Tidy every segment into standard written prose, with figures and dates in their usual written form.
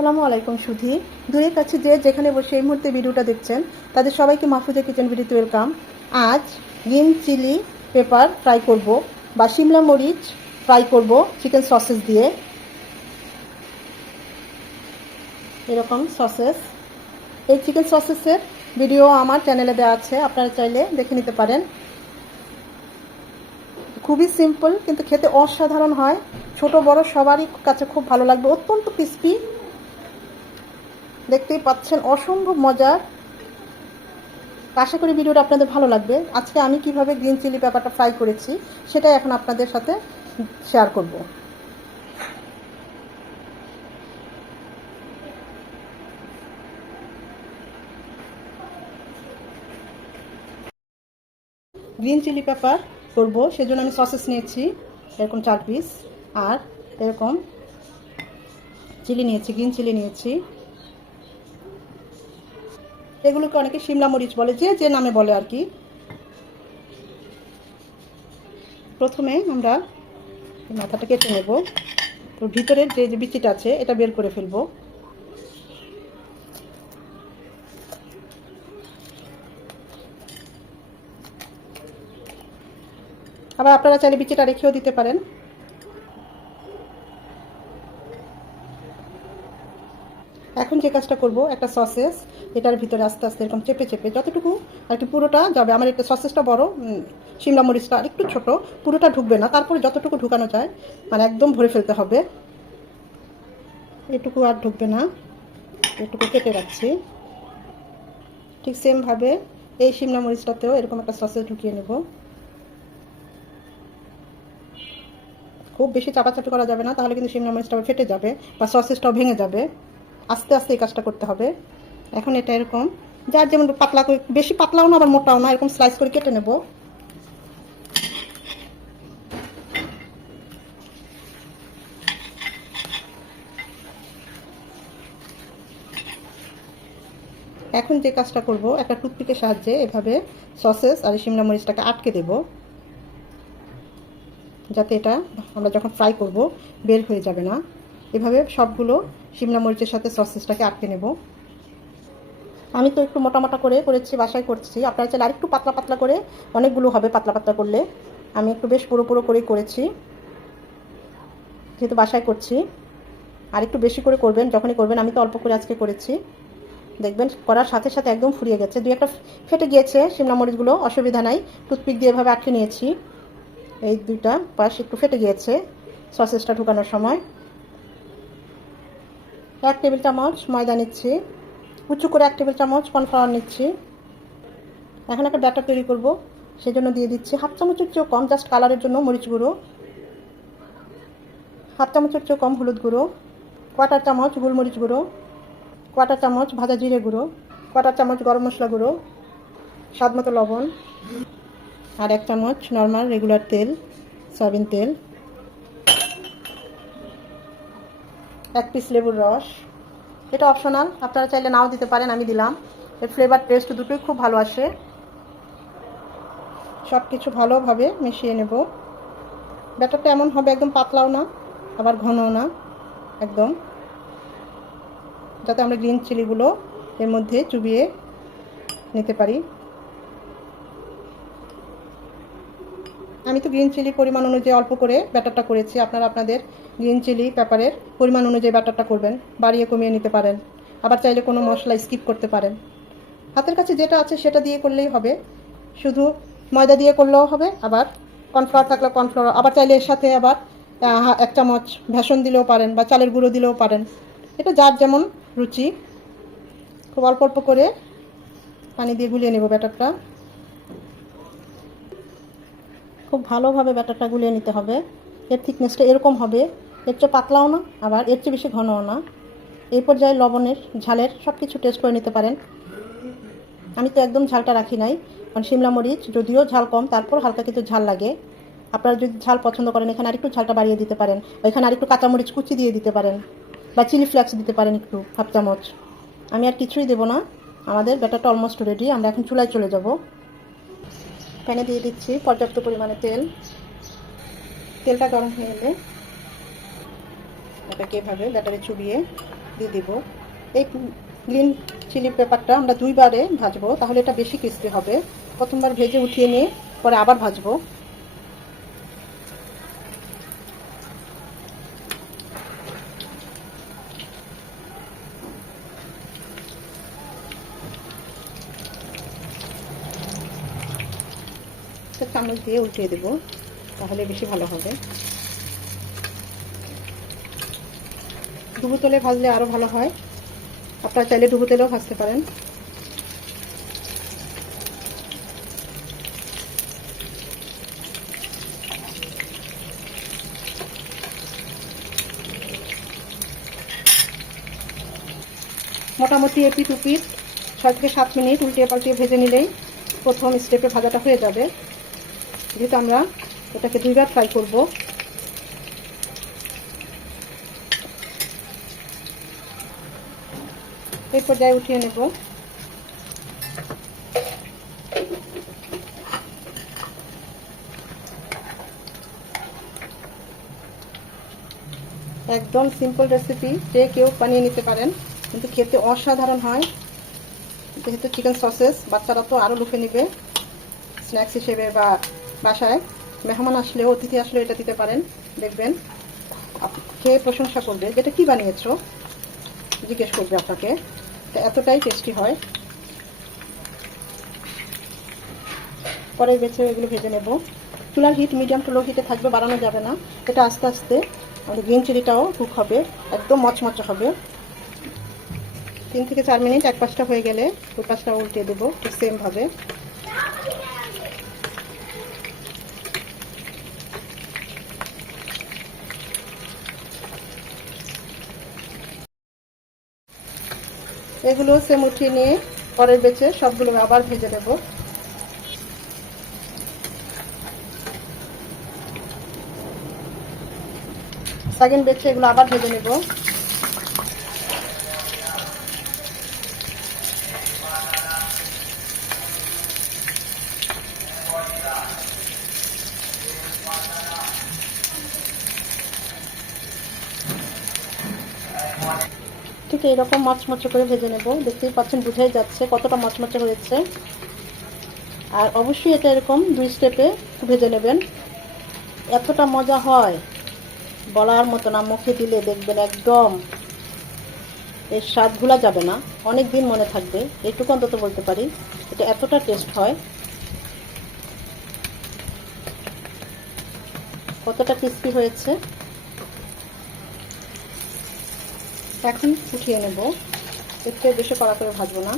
আসসালামু আলাইকুম সুধী। দূরের কাছে যে যেখানে বসে এই মুহূর্তে ভিডিওটা দেখছেন তাদের সবাইকে মাহফুজা কিচেন ভিডিওতে ওয়েলকাম। আজ গ্রিন চিলি পেপার ফ্রাই করব বা শিমলা মরিচ ফ্রাই করব চিকেন সসেস দিয়ে। এরকম সসেস, এই চিকেন সসেসের ভিডিও আমার চ্যানেলে দেওয়া আছে, আপনারা চাইলে দেখে নিতে পারেন। খুবই সিম্পল কিন্তু খেতে অসাধারণ হয়, ছোট বড় সবারই কাছে খুব ভালো লাগবে। অত্যন্ত ক্রিস্পি, দেখতেই পাচ্ছেন, অসম্ভব মজার। আশা করি ভিডিওটা আপনাদের ভালো লাগবে। আজকে আমি কিভাবে গ্রিন চিলি পেপারটা ফ্রাই করেছি সেটাই এখন আপনাদের সাথে শেয়ার করব। গ্রিন চিলি পেপার করব সেজন্য আমি সসেস নিয়েছি এরকম 4 পিস, আর এরকম চিলি নিয়েছি, গ্রিন চিলি নিয়েছি। এগুলোকে অনেকে শিমলা মরিচ বলে, যে যে নামে বলে আর কি। প্রথমে আমরা মাথাটা কেটে নেব, তো ভিতরের যে বিচিটা আছে এটা বের করে ফেলবো। আবার আপনারা চাইলে বিচিটা রেখেও দিতে পারেন। এখন যে কাজটা করব, একটা সসেস এটার ভিতরে আস্তে আস্তে এরকম চেপে চেপে যতটুকু আর কি পুরোটা যাবে। আমার একটা সসেসটা বড়, শিমলা মরিচটা আর একটু ছোটো, পুরোটা ঢুকবে না, তারপরে যতটুকু ঢুকানো যায় মানে একদম ভরে ফেলতে হবে। এটুকু আর ঢুকবে না, এটুকু কেটে রাখছি। ঠিক সেমভাবে এই শিমলা মরিচটাতেও এরকম একটা সসেস ঢুকিয়ে নেব। খুব বেশি চাপাচাপি করা যাবে না, তাহলে কিন্তু শিমলা মরিচটাও ফেটে যাবে বা সসেসটাও ভেঙে যাবে। আস্তে আস্তে এই কাজটা করতে হবে। এখন এটা এরকম যার যেমন পাতলা করে, বেশি পাতলাও না আবার মোটাও না, এরকম স্লাইস করে কেটে নেব। এখন যে কাজটা করব, একটা টুথপিকের সাহায্যে এভাবে সসেস আর শিমলা মরিচটাকে আটকে দেব, যাতে এটা আমরা যখন ফ্রাই করব বের হয়ে যাবে না। এভাবে সবগুলো শিমলা মরিচের সাথে সসেসটাকে আটকে নেব। আমি তো একটু মোটা মোটা করে করেছি, বাসায় করছি। আপনারা চাইলে আরেকটু পাতলা পাতলা করে, অনেকগুলো হবে পাতলা পাতলা করলে। আমি একটু বেশ পুরো পুরো করেই করেছি, যেহেতু বাসায় করছি। আর একটু বেশি করে করবেন যখনই করবেন, আমি তো অল্প করে আজকে করেছি। দেখবেন করার সাথে সাথে একদম ফুরিয়ে গেছে। দুই একটা ফেটে গিয়েছে শিমলা মরিচগুলো, অসুবিধা নাই, টুথপিক দিয়ে এভাবে আটকে নিয়েছি। এই দুইটা পাশ একটু ফেটে গিয়েছে সসেসটা ঢুকানোর সময়। 1 টেবিল চামচ ময়দা নিচ্ছি, উঁচু করে 1 টেবিল চামচ কর্নফ্লাওয়ার নিচ্ছি। এখন একটা ব্যাটার তৈরি করব, সেজন্য দিয়ে দিচ্ছি 1/2 চামচের চেয়েও কম, জাস্ট কালারের জন্য মরিচ গুঁড়ো, 1/2 চামচের চেয়েও কম হলুদ গুঁড়ো, 1/4 চামচ গোলমরিচ গুঁড়ো, 1/4 চামচ ভাজা জিরে গুঁড়ো, 1/4 চামচ গরম মশলা গুঁড়ো, স্বাদ মতো লবণ, আর 1 চামচ নর্মাল রেগুলার তেল, সয়াবিন তেল, 1 পিস লেবুর রস। এটা অপশনাল, আপনারা চাইলে নাও দিতে পারেন, আমি দিলাম। এর ফ্লেভার টেস্ট দুটোই খুব ভালো আসে। সব কিছু ভালোভাবে মিশিয়ে নেব। ব্যাটারটা এমন হবে, একদম পাতলাও না আবার ঘনও না, একদম, যাতে আমরা গ্রিন চিলিগুলো এর মধ্যে চুবিয়ে নিতে পারি। আমি তো গ্রিন চিলি পরিমাণ অনুযায়ী অল্প করে ব্যাটারটা করেছি, আপনারা আপনাদের গ্রিন চিলি পেপারের পরিমাণ অনুযায়ী ব্যাটারটা করবেন, বাড়িয়ে কমিয়ে নিতে পারেন। আবার চাইলে কোনো মশলা স্কিপ করতে পারেন। হাতের কাছে যেটা আছে সেটা দিয়ে করলেই হবে, শুধু ময়দা দিয়ে করলেও হবে, আবার কর্নফ্লাওয়ার থাকলে কর্নফ্লাওয়ার, আবার চাইলে এর সাথে আবার 1 চামচ ভেষন দিলেও পারেন বা চালের গুঁড়ো দিলেও পারেন। এটা যার যেমন রুচি। খুব অল্প অল্প করে পানি দিয়ে গুলিয়ে নেব ব্যাটারটা। খুব ভালোভাবে ব্যাটারটা গুলিয়ে নিতে হবে। এর থিকনেসটা এরকম হবে, এর চেয়ে পাতলাও না আবার এর চেয়ে বেশি ঘনও না। এই পর্যায়ে লবণের, ঝালের সব কিছু টেস্ট করে নিতে পারেন। আমি তো একদম ঝালটা রাখি নাই, কারণ শিমলা মরিচ যদিও ঝাল কম, তারপর হালকা কিন্তু ঝাল লাগে। আপনারা যদি ঝাল পছন্দ করেন এখানে আরেকটু ঝালটা বাড়িয়ে দিতে পারেন, বা এখানে আরেকটু কাঁচামরিচ কুচি দিয়ে দিতে পারেন, বা চিলি ফ্লেক্স দিতে পারেন একটু 1/2 চামচ। আমি আর কিছুই দেবো না, আমাদের ব্যাটারটা অলমোস্ট রেডি। আমরা এখন চুলায় চলে যাব। প্যানে দিয়ে দিচ্ছি পর্যাপ্ত পরিমাণে তেল। তেলটা গরম হয়ে এলে এটাকে এভাবে ব্যাটারে চুবিয়ে দিয়ে দিব। এই গ্রিন চিলি পেপারটা আমরা দুইবারে ভাজবো, তাহলে এটা বেশি ক্রিস্পি হবে। প্রথমবার ভেজে উঠিয়ে নিয়ে পরে আবার ভাজবো। চামচ দিয়ে উল্টিয়ে দেব, তাহলে বেশি ভালো হবে। ডুবো তেলে ভাজলে আরও ভালো হয়, আপনারা চাইলে ডুবো তেলেও ভাজতে পারেন। মোটামুটি এপিট উপিট 6 থেকে 7 মিনিট উল্টিয়ে পাল্টিয়ে ভেজে নিলেই প্রথম স্টেপে ভাজাটা হয়ে যাবে। যেহেতু আমরা এটাকে দুইবার ফ্রাই করব, এই পর্যায়ে উঠিয়ে নেব। একদম সিম্পল রেসিপি, যে কেউ বানিয়ে নিতে পারেন, কিন্তু খেতে অসাধারণ হয়। যেহেতু চিকেন সসেস, বাচ্চারা তো আরও লুফে নেবে স্ন্যাক্স হিসেবে, বা বাসায় মেহমান আসলেও, অতিথি আসলেও এটা দিতে পারেন। দেখবেন খেয়ে প্রশংসা করবে, যেটা কি বানিয়েছো জিজ্ঞেস করবে আপনাকে। এতটাই টেস্টি হয়। পরে বেছে এগুলো ভেজে নেব। চুলার হিট মিডিয়াম টু লো হিটে থাকবে, বাড়ানো যাবে না। এটা আস্তে আস্তে আমাদের গ্রিন চিলিটাও কুক হবে, একদম মচমচে হবে। 3 থেকে 4 মিনিট এক পাশটা হয়ে গেলে ওই পাশটা উল্টে দেবো ঠিক সেমভাবে। এগুলো সেম উঠিয়ে নিয়ে পরের বেচে সবগুলো আবার ভেজে নেব। সেকেন্ড বেচে এগুলো আবার ভেজে নেব। ঠিক এইরকম মচমচে করে ভেজে নেব। দেখতেই পাচ্ছেন, বুঝাই যাচ্ছে কতটা মচমচে হয়েছে। আর অবশ্যই এটা এরকম 2 স্টেপে ভেজে নেবেন। এতটা মজা হয় বলার মতো না, মুখে দিলে দেখবেন একদম এর স্বাদ ভোলা যাবে না, অনেক দিন মনে থাকবে। এইটুকু অন্তত বলতে পারি, এটা এতটা টেস্ট হয়। কতটা ক্রিস্পি হয়েছে। এখন উঠিয়ে নেব। একটু বেশি কড়া করে ভাজবো না,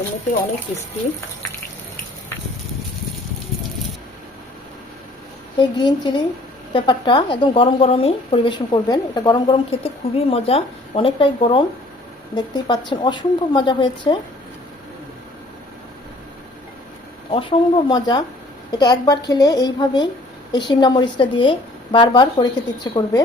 এমনিতেই অনেক ক্রিস্পি। এই গ্রিন চিলি পেপারটা একদম গরম গরমই পরিবেশন করবেন। এটা গরম গরম খেতে খুবই মজা, অনেকটাই গরম। দেখতেই পাচ্ছেন অসম্ভব মজা হয়েছে, অসম্ভব মজা। এটা একবার খেলে এইভাবেই এই শিমলা মরিচটা দিয়ে বারবার করে খেতে ইচ্ছে করবে।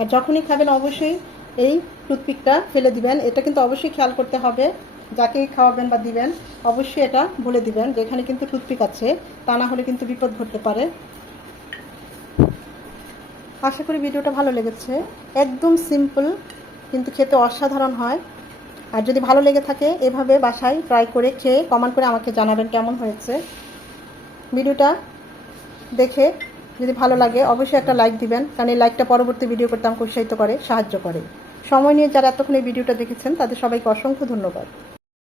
আর যখনই খাবেন অবশ্যই এই টুথপিকটা ফেলে দিবেন। এটা কিন্তু অবশ্যই খেয়াল করতে হবে, যাকেই খাওয়াবেন বা দিবেন অবশ্যই এটা বলে দিবেন যে এখানে কিন্তু টুথপিক আছে, তা না হলে কিন্তু বিপদ ঘটতে পারে। আশা করি ভিডিওটা ভালো লেগেছে। একদম সিম্পল, কিন্তু খেতে অসাধারণ হয়। আর যদি ভালো লেগে থাকে এভাবে বাসায় ট্রাই করে খেয়ে কমেন্ট করে আমাকে জানাবেন কেমন হয়েছে। ভিডিওটা দেখে যদি ভালো লাগে অবশ্যই একটা লাইক দিবেন, কারণ এই লাইকটা পরবর্তী ভিডিও করতে আমাকে উৎসাহিত করে, সাহায্য করে। সময় নিয়ে যারা এতক্ষণ এই ভিডিওটা দেখেছেন তাদের সবাইকে অসংখ্য ধন্যবাদ।